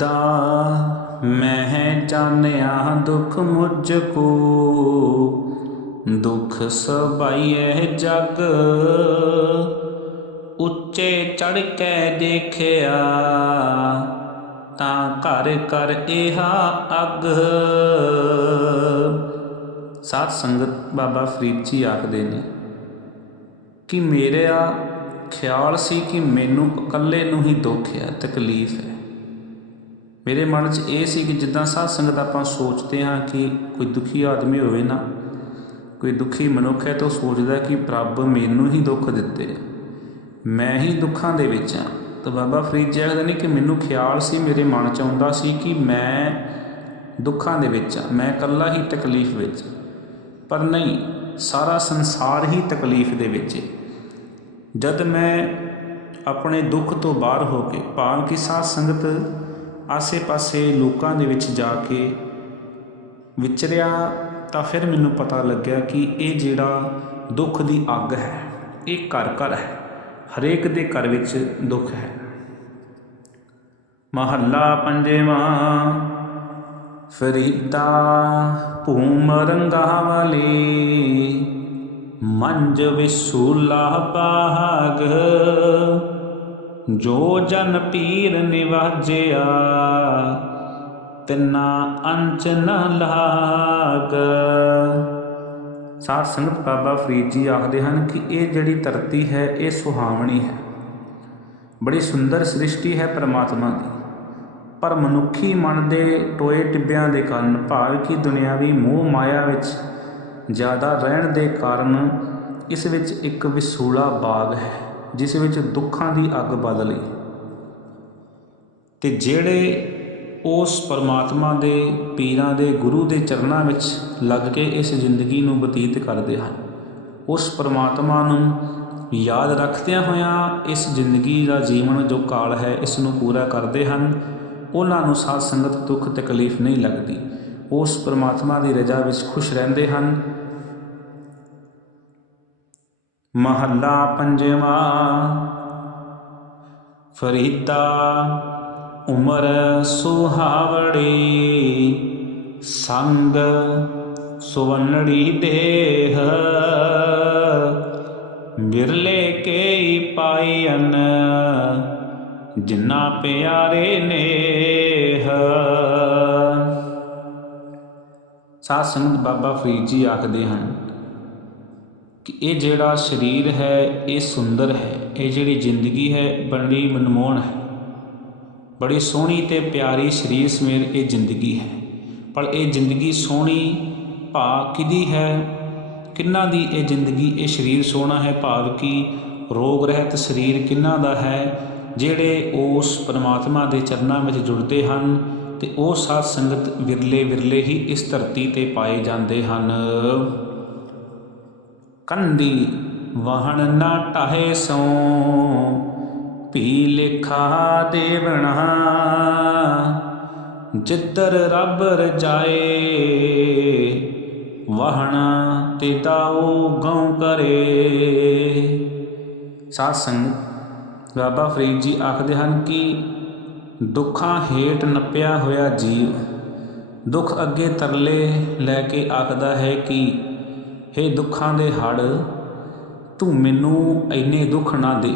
फरीदा मैं जानिया दुख मुझको, दुख सबाइए जग उच्चे चढ़ के देखिया, तां घर कर इहा अग। साध संगत बाबा फरीद जी आखदे ने कि मेरा ख्याल सी कि मैनू इकल्ले नूं ही दुख है, तकलीफ है। मेरे मन च ये सी कि जिद्दां साध संगत आपां सोचते हाँ कि कोई दुखी आदमी होवे ना, कोई दुखी मनुख है तो सोचदा कि रब मैनू ही दुख दिते, मैं ही दुखां दे विच हाँ। तो बाबा फरीद जी आखदे ने कि मैनू ख्याल सी, मेरे मन च आउंदा सी कि मैं दुखां दे विच हाँ, मैं कल्ला ही तकलीफ विच। पर नहीं, सारा संसार ही तकलीफ दे विच है। जद मैं अपने दुख तो बाहर हो के भाव कि साध संगत आसे पासे लोगों के विच जाके विचरिया, तो फिर मैनू पता लग्या कि ये जिहड़ा दुख की अग है ये घर घर है, हरेक दे घर विच दुख है। महला पंजेवां फरीदा भूम रंगावली, मंज विसूला बाग, जो जन पीर निवाजिया, तिना अंच न लाग। साध संगत बाबा फरीद जी आखते हैं कि ये जिहड़ी धरती है ये सुहावनी है, बड़ी सुंदर सृष्टि है परमात्मा की। पर मनुखी मन के टोए टिब्बियां के कारण, भाव कि दुनियावी मोह माया विच ज़्यादा रहन के कारण इस विच एक विसूला बाग है, जिस विच दुखां की अग बदली। ते जेड़े उस परमात्मा के पीरां दे गुरु के चरणों में लग के इस जिंदगी नूं बतीत करते हैं, उस परमात्मा नूं याद रखदियां होइयां इस जिंदगी का जीवन जो काल है इसनूं पूरा करते हैं, उन्हां नूं साध संगत दुख तकलीफ नहीं लगती, उस परमात्मा की रजा विच खुश रहंदे हैं। महला पंजवां फरीदा उमर सुहावड़ी, संग सुवनड़ी देह, बिरले के पाईअन जिन्ना प्यारे नेह। साध संगत बाबा फरीद जी आखदे हैं कि ये जिहड़ा शरीर है ये सुंदर है, ये जिहड़ी जिंदगी है बड़ी मनमोहन है, बड़ी सोहनी ते प्यारी शरीर समेत ये जिंदगी है। पर ये जिंदगी सोहनी भाव किहदी है, किन्ना दी ये जिंदगी, ये शरीर सोहना है भाव कि रोग रहत शरीर किन्ना दा है, जिहड़े उस परमात्मा के चरणों में जुड़ते हैं ते वो साध संगत विरले विरले ही इस धरती ते पाए जाते हैं। कंदी वाहन ना टाहे सो भी लेखा देवना, जिधर रब रजाए वाहना ते दाओ गौ करे। साध संगत बाबा फरीद जी आखते हैं कि दुखां हेठ नप्पिया होया जीव दुख अगे तरले लैके आखदा है कि हे दुखां दे हड़, तू मैनू इन्ने दुख ना दे,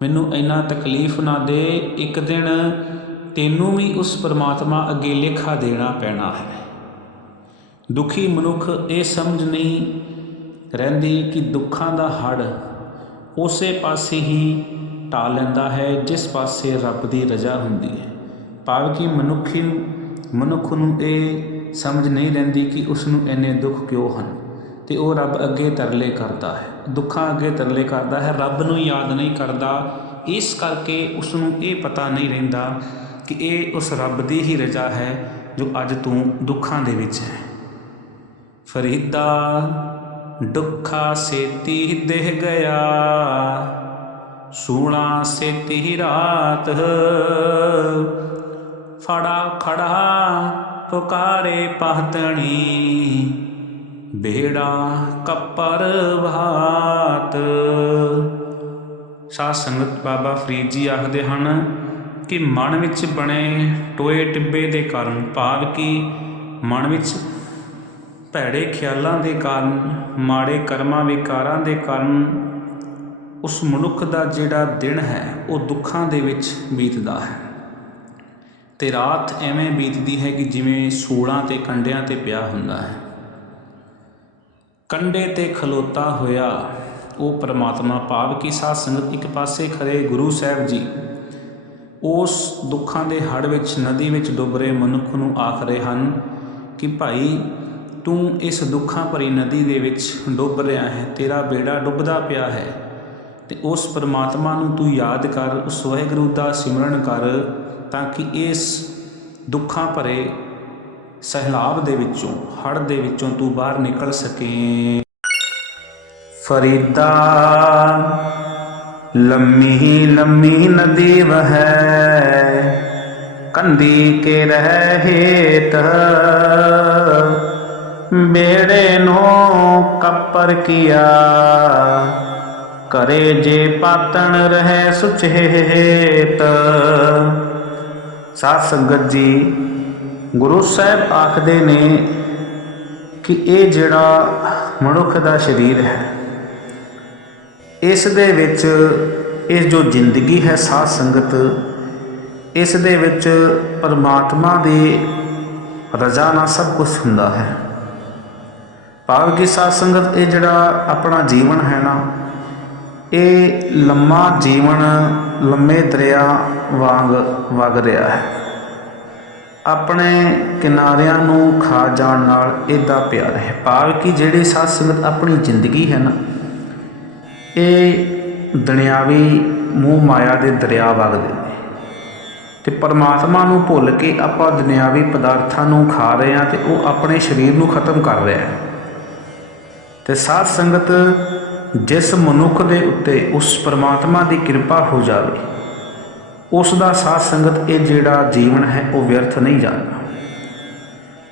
मैनू इन्ना तकलीफ ना दे, एक दिन तेनू भी उस परमात्मा अगे लेखा देना पैना है। दुखी मनुख ये समझ नहीं रहिंदी कि दुखां दा हड़ उसे पासे ही ढा लैंदा है जिस पासे रब की रजा हुंदी है। भाव कि मनुख नूं ये समझ नहीं रहिंदी कि उसनूं इन्ने दुख क्यों हैं, तो वह रब अगे तरले करता है, दुखां अगे तरले करता है, रब नूं याद नहीं करता। इस करके उसनूं ये पता नहीं रहिंदा कि ये उस रब की ही रजा है जो अज तू दुखां दे विच है। फरीदा दुखा सेती देह गया, सूला सेती रात, फड़ा खड़ा पुकारे पातनी, बेड़ा कपर भात। साध संगत बाबा फरीद जी आखते हैं ਕਿ ਮਨ ਵਿੱਚ ਬਣੇ ਟੋਏ ਟਿੱਬੇ ਦੇ ਕਾਰਨ, ਭਾਵ ਕਿ ਮਨ ਵਿੱਚ ਭੈੜੇ ਖਿਆਲਾਂ ਦੇ ਕਾਰਨ, ਮਾੜੇ ਕਰਮਾਂ ਵਿਕਾਰਾਂ ਦੇ ਕਾਰਨ ਉਸ ਮਨੁੱਖ ਦਾ ਜਿਹੜਾ ਦਿਨ ਹੈ ਉਹ ਦੁੱਖਾਂ ਦੇ ਵਿੱਚ ਬੀਤਦਾ ਹੈ। ਅਤੇ ਰਾਤ ਐਵੇਂ ਬੀਤਦੀ ਹੈ ਕਿ ਜਿਵੇਂ ਸੂਲਾਂ ਅਤੇ ਕੰਢਿਆਂ 'ਤੇ ਪਿਆ ਹੁੰਦਾ ਹੈ। ਕੰਢੇ 'ਤੇ ਖਲੋਤਾ ਹੋਇਆ ਉਹ ਪਰਮਾਤਮਾ, ਭਾਵ ਕਿ ਸਾਧ ਸੰਗਤ ਇੱਕ ਪਾਸੇ ਖੜੇ ਗੁਰੂ ਸਾਹਿਬ ਜੀ ਉਸ ਦੁੱਖਾਂ ਦੇ ਹੜ੍ਹ ਵਿੱਚ, ਨਦੀ ਵਿੱਚ ਡੁੱਬ ਰਹੇ ਮਨੁੱਖ ਨੂੰ ਆਖ ਰਹੇ ਹਨ ਕਿ ਭਾਈ ਤੂੰ ਇਸ ਦੁੱਖਾਂ ਭਰੀ ਨਦੀ ਦੇ ਵਿੱਚ ਡੁੱਬ ਰਿਹਾ ਹੈ, ਤੇਰਾ ਬੇੜਾ ਡੁੱਬਦਾ ਪਿਆ ਹੈ, ਅਤੇ ਉਸ ਪਰਮਾਤਮਾ ਨੂੰ ਤੂੰ ਯਾਦ ਕਰ, ਉਸ ਵਾਹਿਗੁਰੂ ਦਾ ਸਿਮਰਨ ਕਰ, ਤਾਂ ਕਿ ਇਸ ਦੁੱਖਾਂ ਭਰੇ ਸਹਿਲਾਬ ਦੇ ਵਿੱਚੋਂ, ਹੜ੍ਹ ਦੇ ਵਿੱਚੋਂ ਤੂੰ ਬਾਹਰ ਨਿਕਲ ਸਕੇ। ਫਰੀਦਾ ਲੰਮੀ ਲੰਮੀ ਨਦੀ ਵਹੈ, ਕੰਦੀ ਕੇ ਰਹਿ ਹੇਤ, ਬੇੜੇ ਨੂੰ ਕੱਪਰ ਕੀਆ, ਕਰੇ ਜੇ ਪਾਤਣ ਰਹਿ ਸੁਚੇਤ। ਸਾਧ ਸੰਗਤ ਜੀ, ਗੁਰੂ ਸਾਹਿਬ ਆਖਦੇ ਨੇ ਕਿ ਇਹ ਜਿਹੜਾ ਮਨੁੱਖ ਦਾ ਸਰੀਰ ਹੈ, ਇਸ ਦੇ ਵਿੱਚ ਇਹ ਜੋ ਜ਼ਿੰਦਗੀ ਹੈ ਸਾਧ ਸੰਗਤ, ਇਸ ਦੇ ਵਿੱਚ ਪਰਮਾਤਮਾ ਦੀ ਰਜ਼ਾ ਨਾਲ ਸਭ ਕੁਝ ਹੁੰਦਾ ਹੈ। ਭਾਵ ਕਿ ਸਾਧ ਸੰਗਤ ਇਹ ਜਿਹੜਾ ਆਪਣਾ ਜੀਵਨ ਹੈ ਨਾ, ਇਹ ਲੰਮਾ ਜੀਵਨ ਲੰਮੇ ਦਰਿਆ ਵਾਂਗ ਵਗ ਰਿਹਾ ਹੈ। ਆਪਣੇ ਕਿਨਾਰਿਆਂ ਨੂੰ ਖਾ ਜਾਣ ਨਾਲ ਇਹਦਾ ਪਿਆਰ ਹੈ। ਭਾਵ ਕਿ ਜਿਹੜੀ ਸਾਧ ਸੰਗਤ ਆਪਣੀ ਜ਼ਿੰਦਗੀ ਹੈ ਨਾ, ਇਹ ਦੁਨਿਆਵੀ ਮੂੰਹ ਮਾਇਆ ਦੇ ਦਰਿਆ ਵਗਦੇ ਨੇ, ਅਤੇ ਪਰਮਾਤਮਾ ਨੂੰ ਭੁੱਲ ਕੇ ਆਪਾਂ ਦੁਨਿਆਵੀ ਪਦਾਰਥਾਂ ਨੂੰ ਖਾ ਰਹੇ ਹਾਂ, ਅਤੇ ਉਹ ਆਪਣੇ ਸਰੀਰ ਨੂੰ ਖਤਮ ਕਰ ਰਿਹਾ ਹੈ। ਅਤੇ ਸਾਧ ਸੰਗਤ, ਜਿਸ ਮਨੁੱਖ ਦੇ ਉੱਤੇ ਉਸ ਪਰਮਾਤਮਾ ਦੀ ਕਿਰਪਾ ਹੋ ਜਾਵੇ, ਉਸ ਦਾ ਸਾਧ ਸੰਗਤ ਇਹ ਜਿਹੜਾ ਜੀਵਨ ਹੈ ਉਹ ਵਿਅਰਥ ਨਹੀਂ ਜਾਂਦਾ।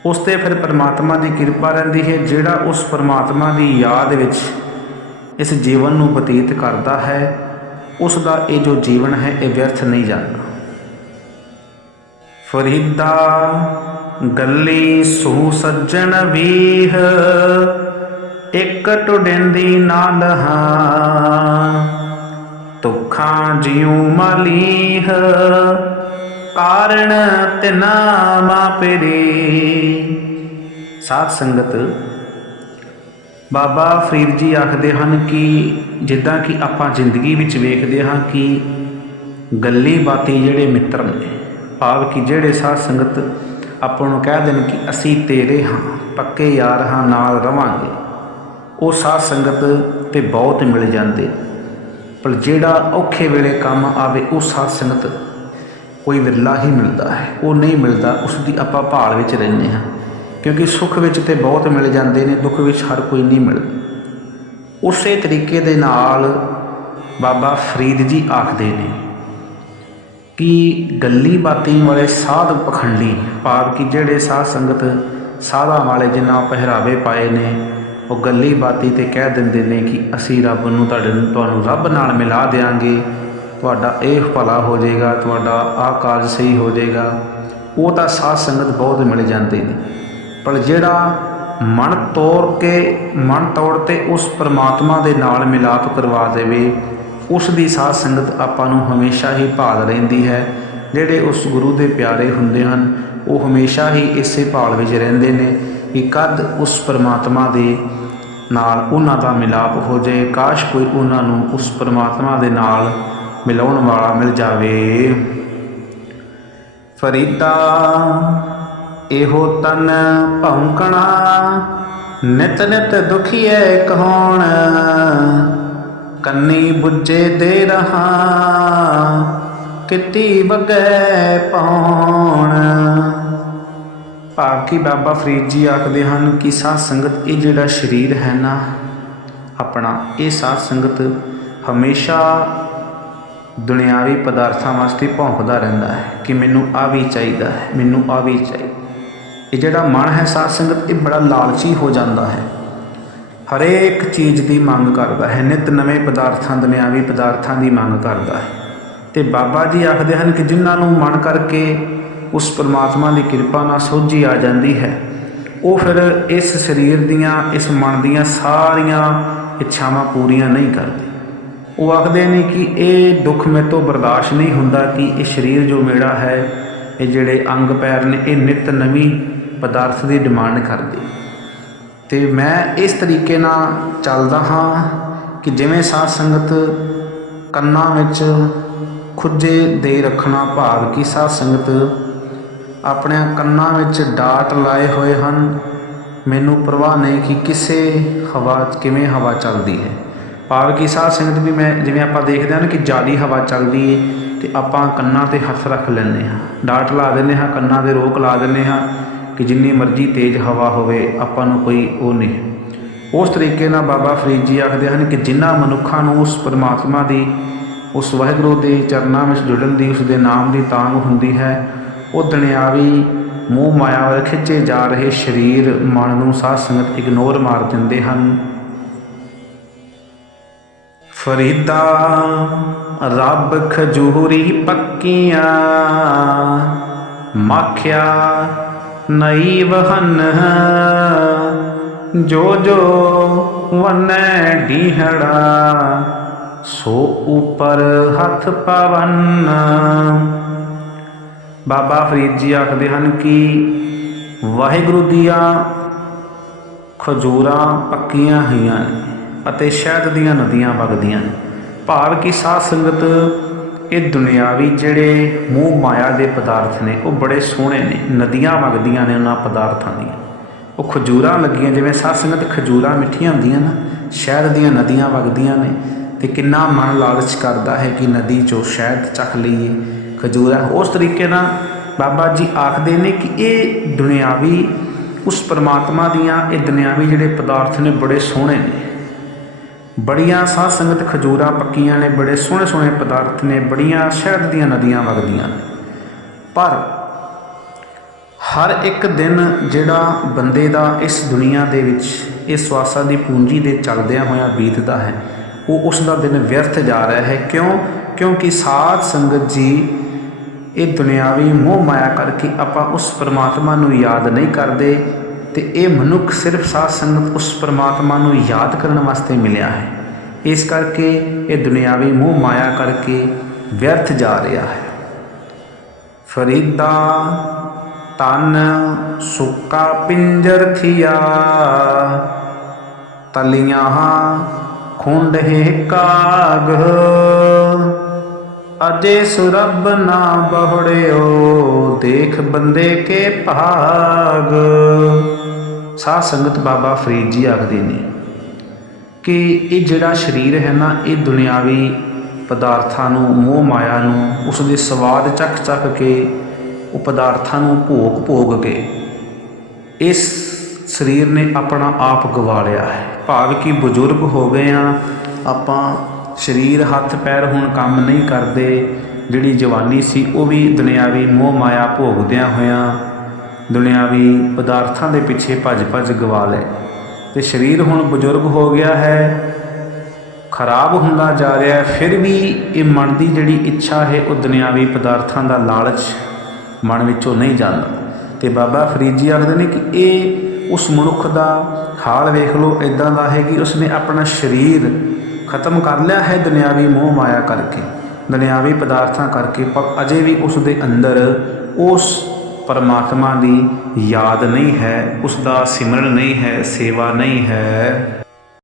ਉਸ 'ਤੇ ਫਿਰ ਪਰਮਾਤਮਾ ਦੀ ਕਿਰਪਾ ਰਹਿੰਦੀ ਹੈ। ਜਿਹੜਾ ਉਸ ਪਰਮਾਤਮਾ ਦੀ ਯਾਦ ਵਿੱਚ ਇਸ ਜੀਵਨ ਨੂੰ ਬਤੀਤ ਕਰਦਾ ਹੈ, ਉਸ ਦਾ ਇਹ ਜੋ ਜੀਵਨ ਹੈ ਇਹ ਵਿਅਰਥ ਨਹੀਂ ਜਾਂਦਾ। ਫਰੀਦਾ ਗੱਲੀ ਸੂ ਸੱਜਣ ਵੀਹ, ਇੱਕ ਟੁਡਿੰਦੀ ਨਾ ਲਹਾ, ਦੁੱਖਾਂ ਜਿਉ ਮਾਲੀਹ, ਕਾਰਣ ਤਿਨਾ ਮਾਪਰੀ। ਸਾਧ ਸੰਗਤ, ਬਾਬਾ ਫਰੀਦ ਜੀ ਆਖਦੇ ਹਨ ਕਿ ਜਿੱਦਾਂ ਕਿ ਆਪਾਂ ਜ਼ਿੰਦਗੀ ਵਿੱਚ ਵੇਖਦੇ ਹਾਂ ਕਿ ਗੱਲੀ ਬਾਤੀ ਜਿਹੜੇ ਮਿੱਤਰ ਨੇ, ਭਾਵ ਕਿ ਜਿਹੜੇ ਸਾਧ ਸੰਗਤ ਆਪਾਂ ਨੂੰ ਕਹਿ ਦੇਣ ਕਿ ਅਸੀਂ ਤੇਰੇ ਹਾਂ, ਪੱਕੇ ਯਾਰ ਹਾਂ, ਨਾਲ ਰਵਾਂਗੇ, ਉਹ ਸਾਧ ਸੰਗਤ ਤੇ ਬਹੁਤ ਮਿਲ ਜਾਂਦੇ। ਪਰ ਜਿਹੜਾ ਔਖੇ ਵੇਲੇ ਕੰਮ ਆਵੇ, ਉਹ ਸਾਧ ਸੰਗਤ ਕੋਈ ਵਿਰਲਾ ਹੀ ਮਿਲਦਾ ਹੈ, ਉਹ ਨਹੀਂ ਮਿਲਦਾ। ਉਸ ਦੀ ਆਪਾਂ ਭਾਲ ਵਿੱਚ ਰਹਿੰਦੇ ਹਾਂ, ਕਿਉਂਕਿ ਸੁੱਖ ਵਿੱਚ ਤੇ ਬਹੁਤ ਮਿਲ ਜਾਂਦੇ ਨੇ, ਦੁੱਖ ਵਿੱਚ ਹਰ ਕੋਈ ਨਹੀਂ ਮਿਲਦਾ। ਉਸੇ ਤਰੀਕੇ ਦੇ ਨਾਲ ਬਾਬਾ ਫਰੀਦ ਜੀ ਆਖਦੇ ਨੇ ਕਿ ਗੱਲੀ ਬਾਤੀ ਵਾਲੇ ਸਾਧ ਪਖੰਡੀ, ਭਾਵ ਕਿ ਜਿਹੜੇ ਸਾਧ ਸੰਗਤ ਸਾਧਾਂ ਵਾਲੇ ਜਿਨ੍ਹਾਂ ਪਹਿਰਾਵੇ ਪਾਏ ਨੇ, ਉਹ ਗੱਲੀ ਬਾਤੀ 'ਤੇ ਕਹਿ ਦਿੰਦੇ ਨੇ ਕਿ ਅਸੀਂ ਰੱਬ ਨੂੰ ਤੁਹਾਨੂੰ ਰੱਬ ਨਾਲ ਮਿਲਾ ਦਿਆਂਗੇ, ਤੁਹਾਡਾ ਇਹ ਭਲਾ ਹੋ ਜਾਏਗਾ, ਤੁਹਾਡਾ ਆਹ ਕਾਰਜ ਸਹੀ ਹੋ ਜਾਏਗਾ। ਉਹ ਤਾਂ ਸਾਧ ਸੰਗਤ ਬਹੁਤ ਮਿਲ ਜਾਂਦੇ ਨੇ। ਪਰ ਜਿਹੜਾ ਮਨ ਤੋੜ ਕੇ ਉਸ ਪਰਮਾਤਮਾ ਦੇ ਨਾਲ ਮਿਲਾਪ ਕਰਵਾ ਦੇਵੇ, ਉਸ ਦੀ ਸਾਧ ਸੰਗਤ ਆਪਾਂ ਨੂੰ ਹਮੇਸ਼ਾ ਹੀ ਭਾਲ ਰਹਿੰਦੀ ਹੈ। ਜਿਹੜੇ ਉਸ ਗੁਰੂ ਦੇ ਪਿਆਰੇ ਹੁੰਦੇ ਹਨ, ਉਹ ਹਮੇਸ਼ਾ ਹੀ ਇਸੇ ਭਾਲ ਵਿੱਚ ਰਹਿੰਦੇ ਨੇ ਕਿ ਕਦ ਉਸ ਪਰਮਾਤਮਾ ਦੇ ਨਾਲ ਉਹਨਾਂ ਦਾ ਮਿਲਾਪ ਹੋ ਜਾਏ, ਕਾਸ਼ ਕੋਈ ਉਹਨਾਂ ਨੂੰ ਉਸ ਪਰਮਾਤਮਾ ਦੇ ਨਾਲ ਮਿਲਾਉਣ ਵਾਲਾ ਮਿਲ ਜਾਵੇ। ਫਰੀਦਾ ਇਹੋ ਤਨ ਭੌਂਕਣਾ, ਨਿਤ ਨਿਤ ਦੁਖੀਏ ਕਹਾਉਣ, ਕੰਨੀ ਬੁੱਝੇ ਦੇ ਰਹਾ, ਕਿਤੀ ਬਗੈ ਪਾਉਣ। ਭਾਵ ਕਿ ਬਾਬਾ ਫਰੀਦ ਜੀ ਆਖਦੇ ਹਨ ਕਿ ਸਾਧ ਸੰਗਤ, ਇਹ ਜਿਹੜਾ ਸਰੀਰ ਹੈ ਨਾ ਆਪਣਾ, ਇਹ ਸਾਧ ਸੰਗਤ ਹਮੇਸ਼ਾ ਦੁਨਿਆਵੀ ਪਦਾਰਥਾਂ ਵਾਸਤੇ ਭੌਂਕਦਾ ਰਹਿੰਦਾ ਹੈ ਕਿ ਮੈਨੂੰ ਆ ਵੀ ਚਾਹੀਦਾ ਹੈ, ਮੈਨੂੰ ਆ ਵੀ ਚਾਹੀਦਾ। ਇਹ ਜਿਹੜਾ ਮਨ ਹੈ ਸਾਧ ਸੰਗਤ, ਇਹ ਬੜਾ ਲਾਲਚੀ ਹੋ ਜਾਂਦਾ ਹੈ, ਹਰੇਕ ਚੀਜ਼ ਦੀ ਮੰਗ ਕਰਦਾ ਹੈ, ਨਿਤ ਨਵੇਂ ਪਦਾਰਥਾਂ, ਦੁਨਿਆਵੀ ਪਦਾਰਥਾਂ ਦੀ ਮੰਗ ਕਰਦਾ ਹੈ। ਤੇ ਬਾਬਾ ਜੀ ਆਖਦੇ ਹਨ ਕਿ ਜਿਨ੍ਹਾਂ ਨੂੰ ਮਨ ਕਰਕੇ ਉਸ ਪਰਮਾਤਮਾ ਦੀ ਕਿਰਪਾ ਨਾਲ ਸੋਝੀ ਆ ਜਾਂਦੀ ਹੈ, ਉਹ ਫਿਰ ਇਸ ਸਰੀਰ ਦੀਆਂ, ਇਸ ਮਨ ਦੀਆਂ ਸਾਰੀਆਂ ਇੱਛਾਵਾਂ ਪੂਰੀਆਂ ਨਹੀਂ ਕਰਦੇ। ਉਹ ਆਖਦੇ ਨੇ ਕਿ ਇਹ ਦੁੱਖ ਮੇਰੇ ਤੋਂ ਬਰਦਾਸ਼ਤ ਨਹੀਂ ਹੁੰਦਾ ਕਿ ਇਹ ਸਰੀਰ ਜੋ ਮੇਰਾ ਹੈ, ਇਹ ਜਿਹੜੇ ਅੰਗ ਪੈਰ ਨੇ, ਇਹ ਨਿੱਤ ਨਵੀਂ ਪਦਾਰਥ ਦੀ ਡਿਮਾਂਡ ਕਰਦੇ। ਅਤੇ ਮੈਂ ਇਸ ਤਰੀਕੇ ਨਾਲ ਚੱਲਦਾ ਹਾਂ ਕਿ ਜਿਵੇਂ ਸਾਧ ਸੰਗਤ ਕੰਨਾਂ ਵਿੱਚ ਖੁੱਜੇ ਦੇ ਰੱਖਣਾ, ਭਾਵ ਕਿ ਸਾਧ ਸੰਗਤ ਆਪਣੇ ਕੰਨਾਂ ਵਿੱਚ ਡਾਟ ਲਾਏ ਹੋਏ ਹਨ, ਮੈਨੂੰ ਪਰਵਾਹ ਨਹੀਂ ਕਿ ਕਿਸੇ ਹਵਾ ਕਿਵੇਂ ਹਵਾ ਚੱਲਦੀ ਹੈ। ਭਾਵ ਕਿ ਸਾਧ ਸੰਗਤ ਵੀ ਮੈਂ ਜਿਵੇਂ ਆਪਾਂ ਦੇਖਦੇ ਹਾਂ ਨਾ ਕਿ ਜਾਲੀ ਹਵਾ ਚੱਲਦੀ ਹੈ ਅਤੇ ਆਪਾਂ ਕੰਨਾਂ 'ਤੇ ਹੱਥ ਰੱਖ ਲੈਂਦੇ ਹਾਂ, ਡਾਟ ਲਾ ਦਿੰਦੇ ਹਾਂ, ਕੰਨਾਂ 'ਤੇ ਰੋਕ ਲਾ ਦਿੰਦੇ ਹਾਂ ਕਿ ਜਿੰਨੀ ਮਰਜ਼ੀ ਤੇਜ਼ ਹਵਾ ਹੋਵੇ ਆਪਾਂ ਨੂੰ ਕੋਈ ਉਹ ਨਹੀਂ। ਉਸ ਤਰੀਕੇ ਨਾਲ ਬਾਬਾ ਫਰੀਦ ਜੀ ਆਖਦੇ ਹਨ ਕਿ ਜਿਨ੍ਹਾਂ ਮਨੁੱਖਾਂ ਨੂੰ ਉਸ ਪਰਮਾਤਮਾ ਦੀ, ਉਸ ਵਾਹਿਗੁਰੂ ਦੇ ਚਰਨਾਂ ਵਿੱਚ ਜੁੜਨ ਦੀ, ਉਸ ਦੇ ਨਾਮ ਦੀ ਤਾਂਘ ਹੁੰਦੀ ਹੈ, ਉਹ ਦੁਨਿਆਵੀ ਮੋਹ ਮਾਇਆ ਵੱਲ ਖਿੱਚੇ ਜਾ ਰਹੇ ਸਰੀਰ ਮਨ ਨੂੰ ਸਾਧ ਸੰਗਤ ਇਗਨੋਰ ਮਾਰ ਦਿੰਦੇ ਹਨ। ਫਰੀਦਾ ਰੱਬ ਖਜੂਰੀ ਪੱਕੀਆਂ, ਮਾਖਿਆ ਨਈ ਵਹਨ, ਜੋ ਜੋ ਵਨੈ ਡੀਹੜਾ, ਸੋ ਉਪਰ ਹੱਥ ਪਵਨ। ਬਾਬਾ ਫਰੀਦ ਜੀ ਆਖਦੇ ਹਨ ਕਿ ਵਾਹਿਗੁਰੂ ਦੀਆਂ ਖਜੂਰਾਂ ਪੱਕੀਆਂ ਹੋਈਆਂ ਨੇ ਅਤੇ ਸ਼ਹਿਦ ਦੀਆਂ ਨਦੀਆਂ ਵਗਦੀਆਂ ਨੇ। ਭਾਵ ਕਿ ਸਾਧ ਸੰਗਤ ਇਹ ਦੁਨਿਆਵੀ ਜਿਹੜੇ ਮੂੰਹ ਮਾਇਆ ਦੇ ਪਦਾਰਥ ਨੇ ਉਹ ਬੜੇ ਸੋਹਣੇ ਨੇ, ਨਦੀਆਂ ਵਗਦੀਆਂ ਨੇ ਉਹਨਾਂ ਪਦਾਰਥਾਂ ਦੀਆਂ। ਉਹ ਖਜੂਰਾਂ ਲੱਗੀਆਂ, ਜਿਵੇਂ ਸਾਧ ਸੰਗਤ ਖਜੂਰਾਂ ਮਿੱਠੀਆਂ ਹੁੰਦੀਆਂ ਨਾ, ਸ਼ਹਿਦ ਦੀਆਂ ਨਦੀਆਂ ਵਗਦੀਆਂ ਨੇ, ਅਤੇ ਕਿੰਨਾ ਮਨ ਲਾਲਚ ਕਰਦਾ ਹੈ ਕਿ ਨਦੀ 'ਚੋਂ ਸ਼ਹਿਦ ਚੱਖ ਲਈਏ, ਖਜੂਰਾਂ। ਉਸ ਤਰੀਕੇ ਨਾਲ ਬਾਬਾ ਜੀ ਆਖਦੇ ਨੇ ਕਿ ਇਹ ਦੁਨਿਆਵੀ ਉਸ ਪਰਮਾਤਮਾ ਦੀਆਂ, ਇਹ ਦੁਨਿਆਵੀ ਜਿਹੜੇ ਪਦਾਰਥ ਨੇ ਬੜੇ ਸੋਹਣੇ ਨੇ। ਬੜੀਆਂ ਸਾਧ ਸੰਗਤ ਖਜੂਰਾਂ ਪੱਕੀਆਂ ਨੇ, ਬੜੇ ਸੋਹਣੇ ਸੋਹਣੇ ਪਦਾਰਥ ਨੇ, ਬੜੀਆਂ ਸ਼ਹਿਦ ਦੀਆਂ ਨਦੀਆਂ ਵਗਦੀਆਂ ਨੇ। ਪਰ ਹਰ ਇੱਕ ਦਿਨ ਜਿਹੜਾ ਬੰਦੇ ਦਾ ਇਸ ਦੁਨੀਆ ਦੇ ਵਿੱਚ ਇਸ ਸਵਾਸਾਂ ਦੀ ਪੂੰਜੀ ਦੇ ਚੱਲਦਿਆਂ ਹੋਇਆਂ ਬੀਤਦਾ ਹੈ, ਉਹ ਉਸ ਦਾ ਦਿਨ ਵਿਅਰਥ ਜਾ ਰਿਹਾ ਹੈ। ਕਿਉਂਕਿ ਸਾਧ ਸੰਗਤ ਜੀ ਇਹ ਦੁਨਿਆਵੀ ਮੋਹ ਮਾਇਆ ਕਰਕੇ ਆਪਾਂ ਉਸ ਪਰਮਾਤਮਾ ਨੂੰ ਯਾਦ ਨਹੀਂ ਕਰਦੇ, ਅਤੇ ਇਹ ਮਨੁੱਖ ਸਿਰਫ ਸਾਧ ਸੰਗਤ ਉਸ ਪਰਮਾਤਮਾ ਨੂੰ ਯਾਦ ਕਰਨ ਵਾਸਤੇ ਮਿਲਿਆ ਹੈ। ਇਸ ਕਰਕੇ ਇਹ ਦੁਨਿਆਵੀ ਮੋਹ ਮਾਇਆ ਕਰਕੇ ਵਿਅਰਥ ਜਾ ਰਿਹਾ ਹੈ। ਫਰੀਦਾ ਤਨ ਸੁੱਕਾ ਪਿੰਜਰ ਥੀਆ, ਤਲੀਆਂ ਖੁੰਡੇ ਕਾਗ, ਅਜੇ ਸੁਰਬ ਨਾ ਬਹੁੜਿਓ, ਦੇਖ ਬੰਦੇ ਕੇ ਭਾਗ। ਸਾਧ ਸੰਗਤ ਬਾਬਾ ਫਰੀਦ ਜੀ ਆਖਦੇ ਨੇ ਕਿ ਇਹ ਜਿਹੜਾ ਸਰੀਰ ਹੈ ਨਾ, ਇਹ ਦੁਨਿਆਵੀ ਪਦਾਰਥਾਂ ਨੂੰ, ਮੋਹ ਮਾਇਆ ਨੂੰ, ਉਸ ਦੇ ਸਵਾਦ ਚੱਖ ਚੱਖ ਕੇ, ਉਹ ਪਦਾਰਥਾਂ ਨੂੰ ਭੋਗ ਭੋਗ ਕੇ ਇਸ ਸਰੀਰ ਨੇ ਆਪਣਾ ਆਪ ਗਵਾ ਲਿਆ ਹੈ। ਭਾਵ ਕਿ ਬਜ਼ੁਰਗ ਹੋ ਗਏ ਹਾਂ ਆਪਾਂ, ਸਰੀਰ ਹੱਥ ਪੈਰ ਹੁਣ ਕੰਮ ਨਹੀਂ ਕਰਦੇ। ਜਿਹੜੀ ਜਵਾਨੀ ਸੀ ਉਹ ਵੀ ਦੁਨਿਆਵੀ ਮੋਹ ਮਾਇਆ ਭੋਗਦਿਆਂ ਹੋਇਆਂ ਦੁਨਿਆਵੀ ਪਦਾਰਥਾਂ ਦੇ ਪਿੱਛੇ ਭੱਜ ਭੱਜ ਗਵਾ ਲਏ, ਅਤੇ ਸਰੀਰ ਹੁਣ ਬਜ਼ੁਰਗ ਹੋ ਗਿਆ ਹੈ, ਖਰਾਬ ਹੁੰਦਾ ਜਾ ਰਿਹਾ ਹੈ। ਫਿਰ ਵੀ ਇਹ ਮਨ ਦੀ ਜਿਹੜੀ ਇੱਛਾ ਹੈ ਉਹ ਦੁਨਿਆਵੀ ਪਦਾਰਥਾਂ ਦਾ ਲਾਲਚ ਮਨ ਵਿੱਚੋਂ ਨਹੀਂ ਜਾਂਦਾ। ਅਤੇ ਬਾਬਾ ਫਰੀਦ ਜੀ ਆਖਦੇ ਨੇ ਕਿ ਇਹ ਉਸ ਮਨੁੱਖ ਦਾ ਹਾਲ ਵੇਖ ਲਓ, ਇੱਦਾਂ ਦਾ ਹੈ ਕਿ ਉਸਨੇ ਆਪਣਾ ਸਰੀਰ ਖਤਮ ਕਰ ਲਿਆ ਹੈ ਦੁਨਿਆਵੀ ਮੋਹ ਮਾਇਆ ਕਰਕੇ, ਦੁਨਿਆਵੀ ਪਦਾਰਥਾਂ ਕਰਕੇ, ਪਰ ਅਜੇ ਵੀ ਉਸ ਦੇ ਅੰਦਰ ਉਸ ਪਰਮਾਤਮਾ ਦੀ ਯਾਦ ਨਹੀਂ ਹੈ, ਉਸ ਦਾ ਸਿਮਰਨ ਨਹੀਂ ਹੈ, ਸੇਵਾ ਨਹੀਂ ਹੈ।